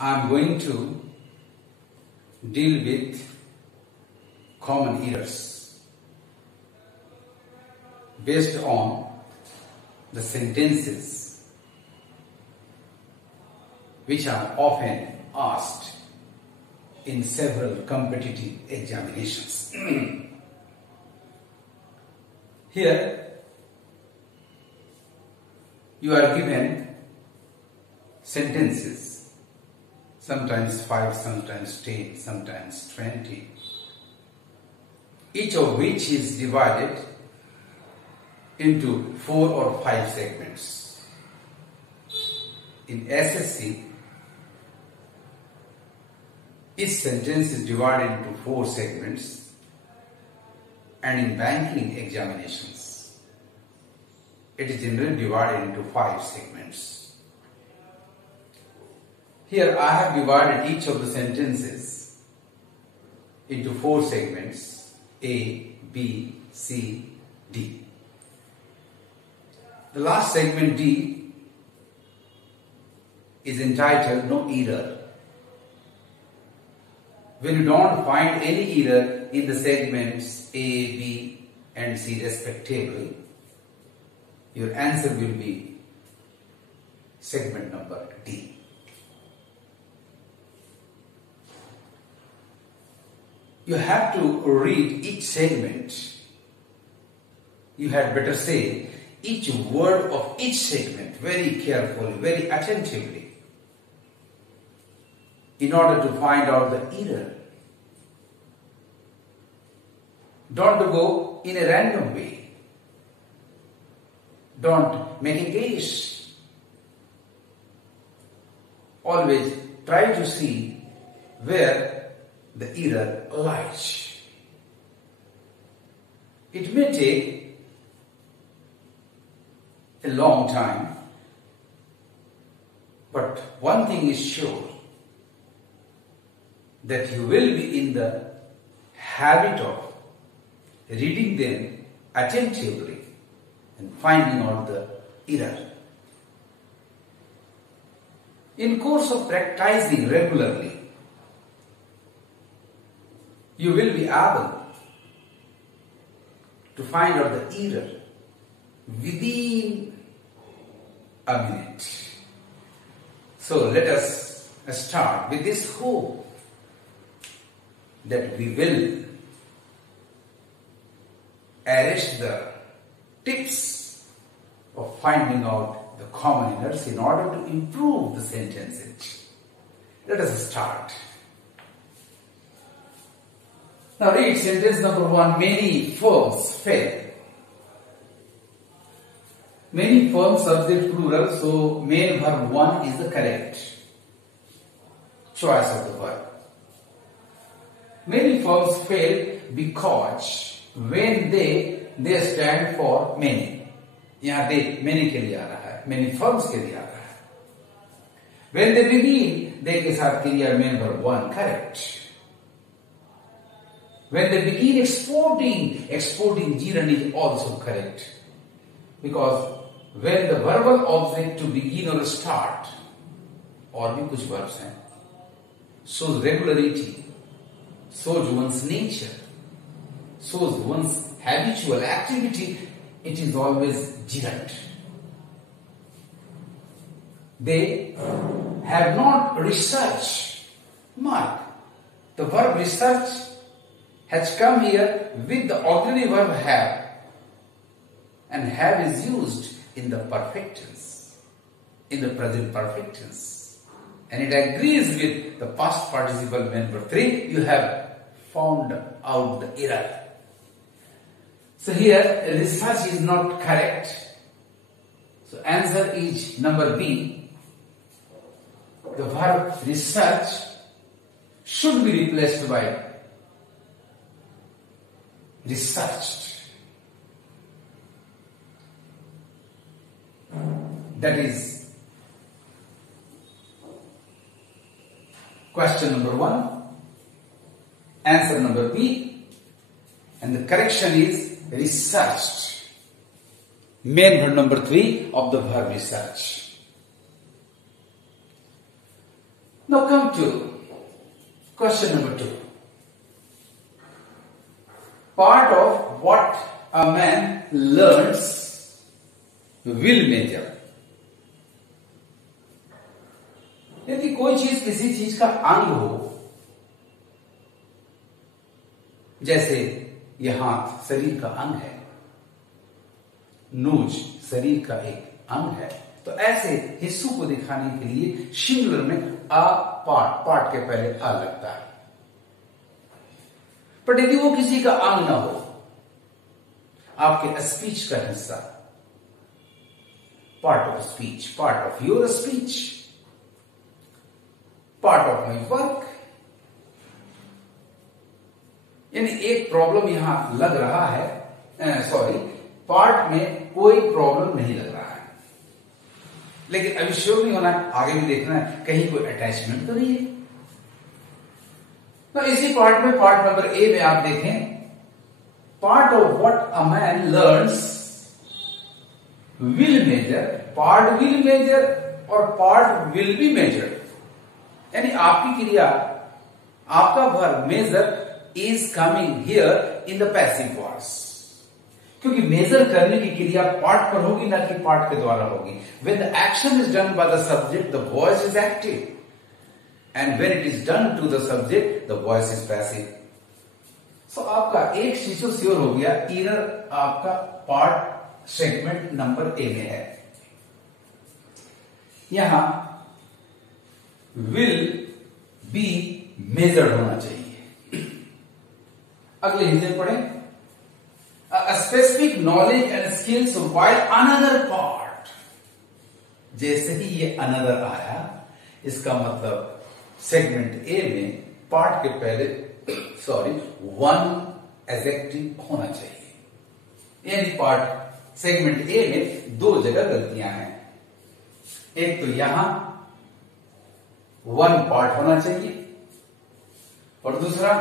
I am going to deal with common errors based on the sentences which are often asked in several competitive examinations. Here you are given sentences, sometimes 5, sometimes 10, sometimes 20, each of which is divided into 4 or 5 segments. In SSC, each sentence is divided into 4 segments, and in banking examinations, it is generally divided into 5 segments. Here I have divided each of the sentences into 4 segments, A, B, C, D. The last segment, D, is entitled No Error. When you don't find any error in the segments A, B and C respectively, your answer will be segment number D. You have to read each segment. You had better say each word of each segment very carefully, very attentively, in order to find out the error. Don't go in a random way. Don't make a guess. Always try to see where the error lies. It may take a long time, but one thing is sure, that you will be in the habit of reading them attentively and finding out the error. In course of practicing regularly, you will be able to find out the error within a minute. So let us start with this hope that we will arrange the tips of finding out the common errors in order to improve the sentences. Let us start. Now read sentence number 1. Many firms fail. Many firms, subject plural, so main verb 1 is the correct choice of the verb. Many firms fail because when they stand for many. यहाँ they many के लिए आ रहा है, many firms के लिए आ रहा है. When they begin, they के साथ क्रिया main verb 1 correct. When they begin exporting gerund is also correct. Because when the verbal object to begin or start, और भी कुछ verbs हैं, shows regularity, shows one's nature, shows one's habitual activity, it is always gerund. They have not researched. Mark, the verb research has come here with the auxiliary verb have, and have is used in the perfect tense, in the present perfect tense, and it agrees with the past participle member 3. You have found out the error. So here research is not correct. So answer is number B. The verb research should be replaced by researched. That is question number 1, answer number B, and the correction is researched. Main verb number 3 of the verb research. Now come to question number 2. Part of what a man learns will measure. यदि कोई चीज किसी चीज का अंग हो, जैसे यह हाथ शरीर का अंग है, नोज शरीर का एक अंग है, तो ऐसे हिस्सों को दिखाने के लिए सिंगुलर में अ पार्ट के पहले अ लगता है। पर यदि वो किसी का अंग ना हो, आपके स्पीच का हिस्सा, part of speech, part of your speech, part of my work, यानी एक प्रॉब्लम यहां लग रहा है, पार्ट में कोई प्रॉब्लम नहीं लग रहा है, लेकिन अभी श्योर नहीं होना है, आगे भी देखना है कहीं कोई अटैचमेंट तो नहीं है। तो इसी पार्ट में, पार्ट नंबर ए में आप देखें, part of what a man learns will measure, part will measure और पार्ट विल बी मेजर्ड, यानी आपकी क्रिया, आपका verb measure is coming here in the passive voice, क्योंकि मेजर करने की क्रिया पार्ट पर होगी, ना कि पार्ट के द्वारा होगी। When the action is done by the subject, the voice is active, and when it is done to the subject, the voice is passive. So आपका एक चीज तो श्योर हो गया, इधर आपका पार्ट सेगमेंट नंबर ए में है। यहां विल बी मेजर्ड होना चाहिए। अगले हिस्से पढ़ें, a specific knowledge and skills while another part, जैसे ही ये another आया, इसका मतलब सेगमेंट ए में पार्ट के पहले वन एडजेक्टिव होना चाहिए। यानी पार्ट सेगमेंट ए में दो जगह गलतियां हैं, एक तो यहां वन पार्ट होना चाहिए, और दूसरा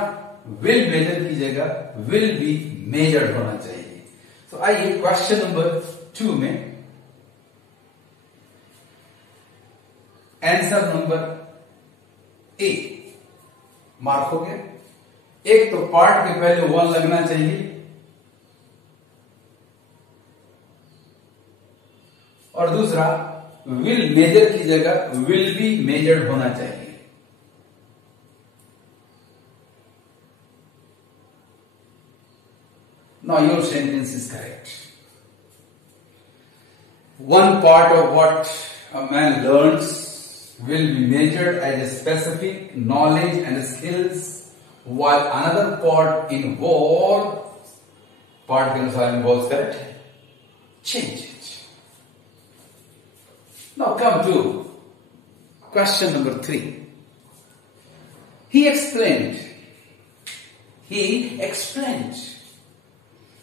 विल मेजर की जगह विल बी मेजर्ड होना चाहिए। तो आइए क्वेश्चन नंबर 2 में आंसर नंबर ए मार्क हो गया। एक तो पार्ट के पहले वन लगना चाहिए, और दूसरा विल मेजर की जगह विल बी मेजर्ड होना चाहिए। Now your sentence is correct. One part of what a man learns will be measured as a specific knowledge and skills, while another part involves, part के अनुसार involves correct, change it. Now come to question number 3. He explained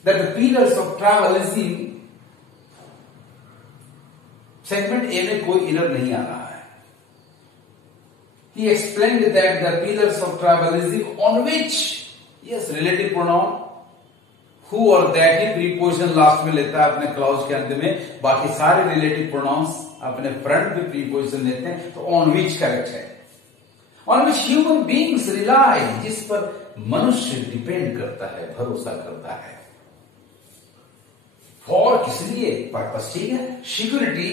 that the pillars of travelism, segment A में कोई इरर नहीं आ रहा है। He explained that the pillars of travelism on which, yes, relative pronoun who और that ही preposition last में लेता है अपने क्लॉज के अंत में, बाकी सारे रिलेटिव प्रोनाउंस अपने फ्रंट में प्रीपोजिशन लेते हैं, तो ऑन विच करेक्ट है। On which human beings rely, जिस पर मनुष्य डिपेंड करता है, भरोसा करता है। फॉर किस लिए, पर्पस, ठीक है। सिक्योरिटी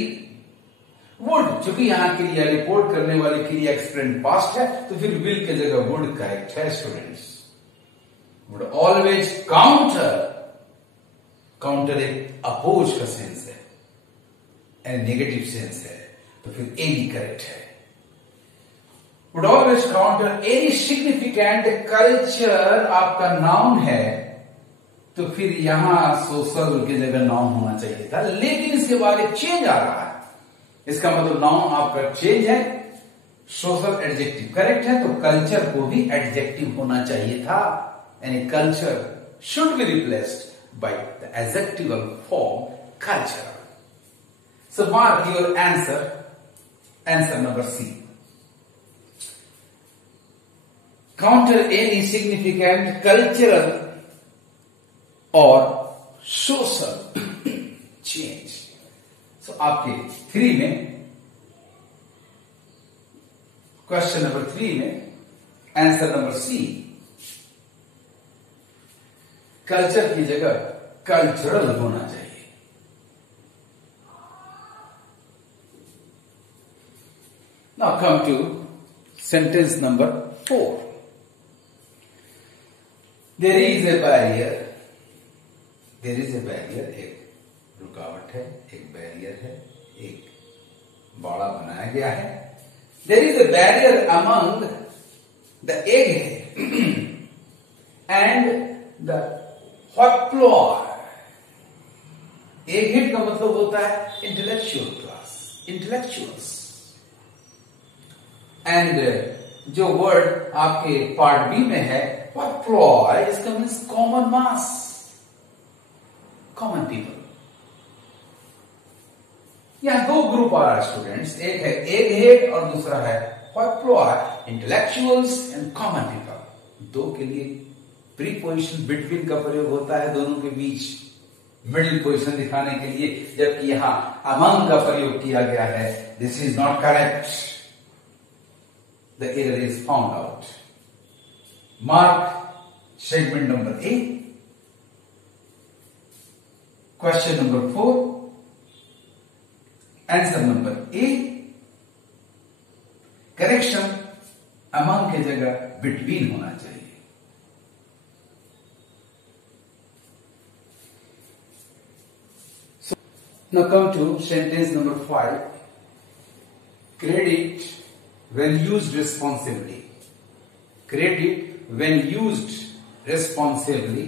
वुड, चूंकि यहां क्रिया रिपोर्ट करने वाली क्रिया एक्सप्रेंट पास्ट है, तो फिर विल की जगह वुड करेक्ट है स्टूडेंट्स। वुड ऑलवेज काउंटर एक अपोज का सेंस है, एंड नेगेटिव सेंस है, तो फिर ए भी करेक्ट है। Would always counter any significant culture आपका नाउन है, तो फिर यहां सोशल की जगह नाउन होना चाहिए था, लेकिन इसके बाद एक चेंज आ रहा है। इसका मतलब नाउन आपका चेंज है, सोशल एडजेक्टिव करेक्ट है, तो कल्चर को भी एडजेक्टिव होना चाहिए था, यानी culture should be replaced by the adjectival form culture. So mark your answer number C. Counter any significant cultural और सोशल चेंज। सो आपके 3 में क्वेश्चन नंबर 3 में आंसर नंबर सी, कल्चर की जगह कल्चरल होना चाहिए। Now come to sentence number 4। There is a barrier, there is a barrier, एक रुकावट है, एक बैरियर है, एक बाड़ा बनाया गया है। There is a barrier among the egg and the hoi polloi. Egg head का मतलब होता है इंटेलेक्चुअल क्लास, इंटेलेक्चुअल्स। एंड जो वर्ड आपके पार्ट बी में है हॉटप्लॉर, इसका means common mass, common people. यहां दो ग्रुप आ रहा है स्टूडेंट्स, एक है एग हेड और दूसरा है हॉटप्लॉर, इंटेलेक्चुअल्स एंड कॉमन पीपल। दो के लिए प्रीपोजिशन बिटवीन का प्रयोग होता है, दोनों के बीच मिडिल पोजिशन दिखाने के लिए, जबकि यहां अमंग का प्रयोग किया गया है। This is not correct, the error is found out. Mark segment number 8, question number 4, answer number A, correction among की जगह बिटवीन होना चाहिए। Now come to sentence number 5. Credit when used responsibly. Credit when used responsibly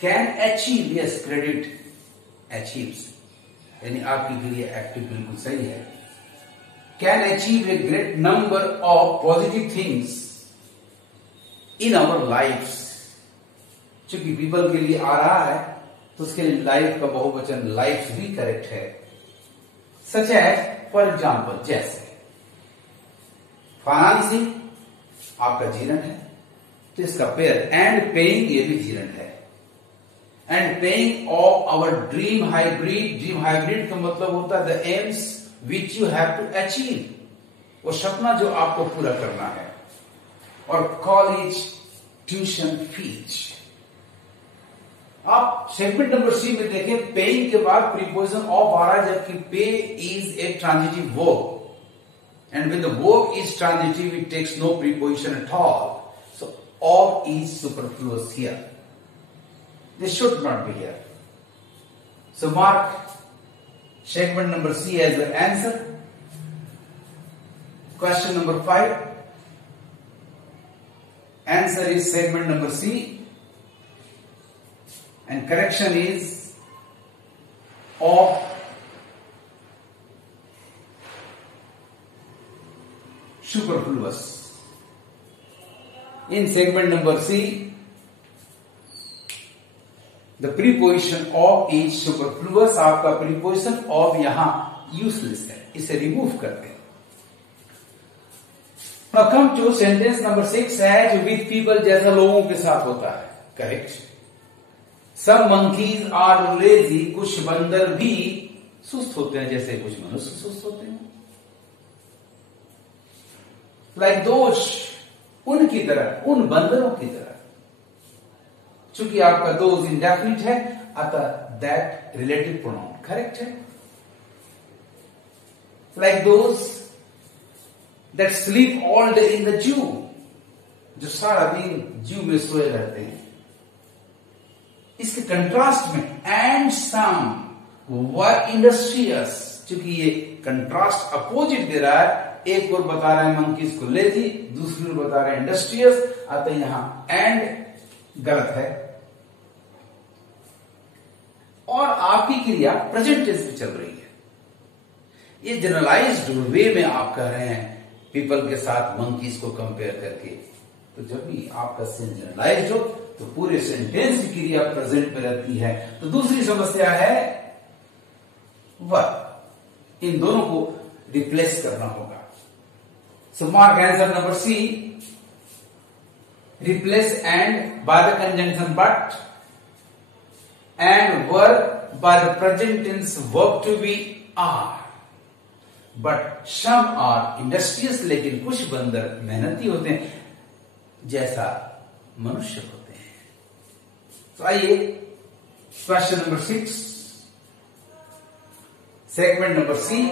can achieve, yes, credit achieves, यानी आपकी क्रिया एक्टिव बिल्कुल सही है। Can achieve a great number of positive things in our lives. चूंकि पीपल के लिए आ रहा है तो उसके लिए लाइफ का बहुवचन लाइफ भी करेक्ट है। सच एज, फॉर एग्जाम्पल, जैसे फाइनेंसिंग आपका जीवन है तो इसका पेयर एंड पेइंग, ये भी जीवन है। And paying of our dream hybrid, dream hybrid का मतलब होता है the aims which you have to achieve, वो सपना जो आपको पूरा करना है। और कॉलेज ट्यूशन फीस। आप सेगमेंट नंबर सी में देखें, पेइंग के बाद प्रीपोजिशन ऑफ आ रहा है, जबकि pay is a transitive verb and when the verb is transitive it takes no preposition at all, so of is superfluous here, this should not be here. So mark segment number C as the answer. Question number 5, answer is segment number C and correction is of superfluous. In segment number C, the preposition of is superfluous. आपका preposition of यहां useless है, इसे remove करते हैं। Now come to sentence number 6 है जो with people जैसा लोगों के साथ होता है, correct? Some monkeys are lazy, कुछ बंदर भी सुस्त होते हैं जैसे कुछ मनुष्य सुस्त होते हैं। Like those, उनकी तरह, उन बंदरों की तरह। चूंकि आपका those इंडेफिनिट है, अतः that रिलेटिव प्रोनाउन करेक्ट है। Like those that sleep all day in the Jew, जो सारा दिन जू में सोए रहते हैं। इसके कंट्रास्ट में एंड सम वर इंडस्ट्रियस, चूंकि ये कंट्रास्ट अपोजिट दे रहा है, एक और बता रहा है मंकीज को लेजी, दूसरी ओर बता रहा है इंडस्ट्रियस, अतः यहां एंड गलत है। और आपकी क्रिया प्रेजेंट टेंस में चल रही है। ये जनरलाइज्ड वे में आप कह रहे हैं पीपल के साथ मंकीज को कंपेयर करके, तो जब भी आपका सेंस जनरलाइज्ड हो तो पूरे सेंटेंस की क्रिया प्रेजेंट में रहती है। तो दूसरी समस्या है वर्ब, इन दोनों को रिप्लेस करना होगा। So mark answer number C, replace and by the conjunction but and verb by the present tense verb to be are. But some are industrious, लेकिन कुछ बंदर मेहनती होते हैं जैसा मनुष्य होते हैं। तो आइए question number 6, segment number C,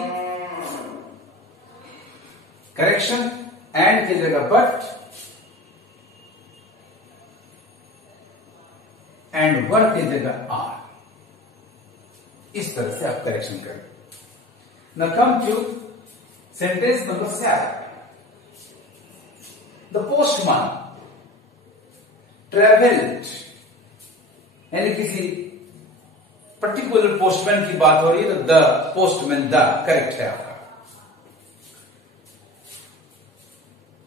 correction, and की जगह बट एंड वर की जगह आर, इस तरह से आप करेक्शन करें। Now come to sentence number 7. The postman traveled, यानी किसी पर्टिकुलर पोस्टमैन की बात हो रही है तो द पोस्टमैन, द करेक्ट है आपका।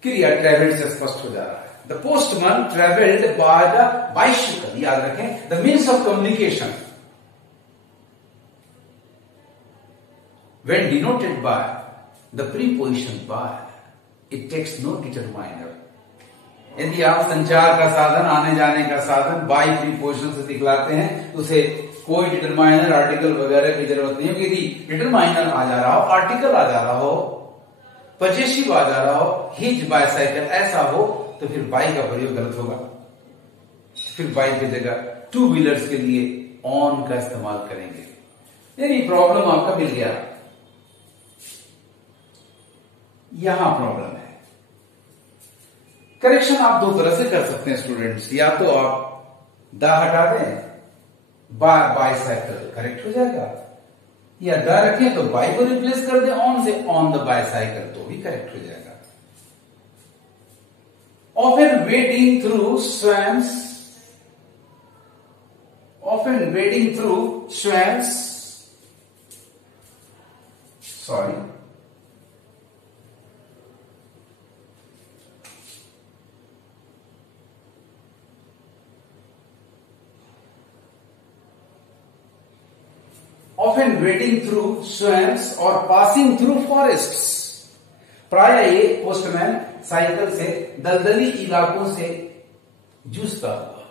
क्रिया ट्रेवल्ड से स्पष्ट हो जा रहा है। The postman travelled by the bicycle, याद रखें the means of communication when denoted by the preposition by, it takes no determiner. यदि आप संचार का साधन, आने जाने का साधन बाई प्रीपोजिशन से दिखलाते हैं तो उसे कोई डिटरमाइनर, आर्टिकल वगैरह की जरूरत नहीं है। यदि डिटरमाइनर आ जा रहा हो, आर्टिकल आ जा रहा हो, पजेसिव आ जा रहा हो, हिज बाइसाइकिल ऐसा हो, तो फिर बाई का प्रयोग गलत होगा। फिर बाई की जगह टू व्हीलर्स के लिए ऑन का इस्तेमाल करेंगे। यानी प्रॉब्लम आपका मिल गया। यहां प्रॉब्लम है। करेक्शन आप दो तरह से कर सकते हैं स्टूडेंट्स, या तो आप द हटा दें, बाइसाइकिल करेक्ट हो जाएगा, या द रखें तो बाई को रिप्लेस कर दें ऑन से, ऑन द बाइसाइकिल, तो भी करेक्ट हो जाएगा। Often wedding through swamps, often wedding through swamps, sorry, often wading through swamps or passing through forests. प्राय ये पोस्टमैन साइकिल से दलदली इलाकों से जूझता हुआ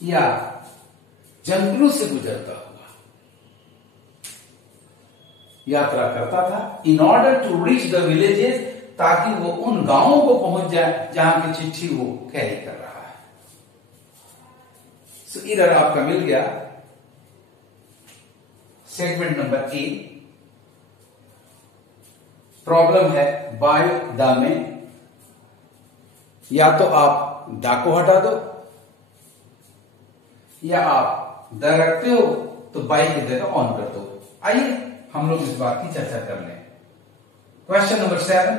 या जंगलों से गुजरता हुआ यात्रा करता था। In order to reach the villages, ताकि वो उन गांवों को पहुंच जाए जहां की चिट्ठी वो कैरी कर रहा है। सो इधर आपका मिल गया सेगमेंट नंबर ए। प्रॉब्लम है बाय द में, या तो आप द को हटा दो, या आप द रखते हो तो बाय की जगह ऑन कर दो। आइए हम लोग इस बात की चर्चा कर लें। Question number 7,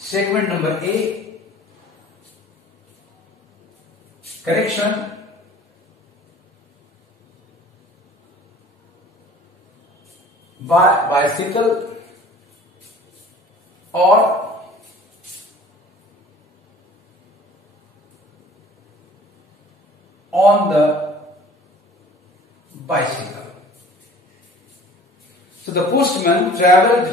segment number A, correction, bicycle और on the bicycle. So the postman traveled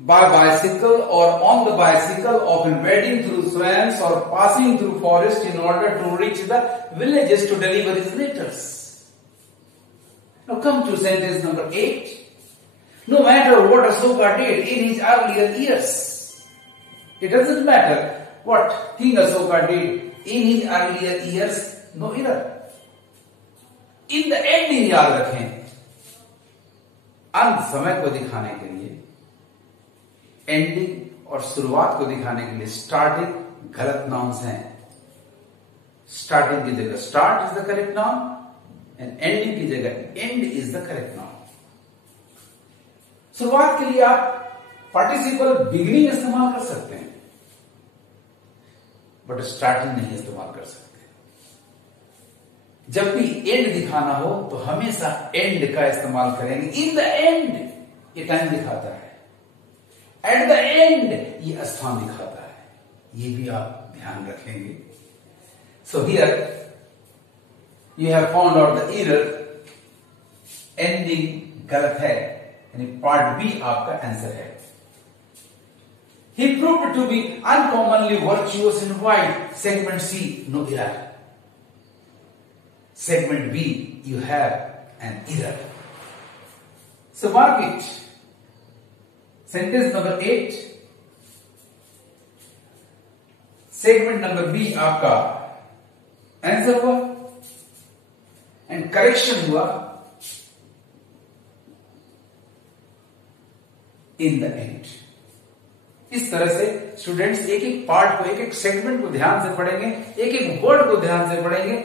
by bicycle or on the bicycle, often wading through swamps or passing through forests in order to reach the villages to deliver his letters. Now come to sentence number 8. No matter what Asoka did in his earlier years, it doesn't matter what King Asoka did in his earlier years, no error. In the ending याद रखें, अंत समय को दिखाने के लिए एंडिंग और शुरुआत को दिखाने के लिए स्टार्टिंग गलत नाउन्स हैं। स्टार्टिंग की जगह start is the correct noun and ending की जगह and is the correct noun. शुरुआत के लिए आप पार्टिसिपल बिगिनिंग इस्तेमाल कर सकते हैं, बट स्टार्टिंग नहीं इस्तेमाल कर सकते। जब भी एंड दिखाना हो तो हमेशा एंड का इस्तेमाल करेंगे। इन द एंड ये टाइम दिखाता है, एट द एंड ये स्थान दिखाता है, ये भी आप ध्यान रखेंगे। So here you have found out the error, ending गलत है, यानी पार्ट बी आपका आंसर है। He proved to be uncommonly virtuous in white. Segment C, no error. Segment B, you have an error. So mark it. Sentence number 8. Segment number B आपका आंसर हुआ and correction हुआ in the end. इस तरह से स्टूडेंट्स एक एक पार्ट को, एक एक सेगमेंट को ध्यान से पढ़ेंगे, एक एक वर्ड को ध्यान से पढ़ेंगे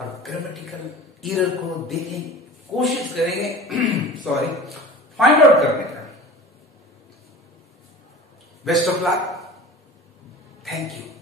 और ग्रामेटिकल एरर को देखने की कोशिश करेंगे सॉरी फाइंड आउट करने का। Best of luck, thank you.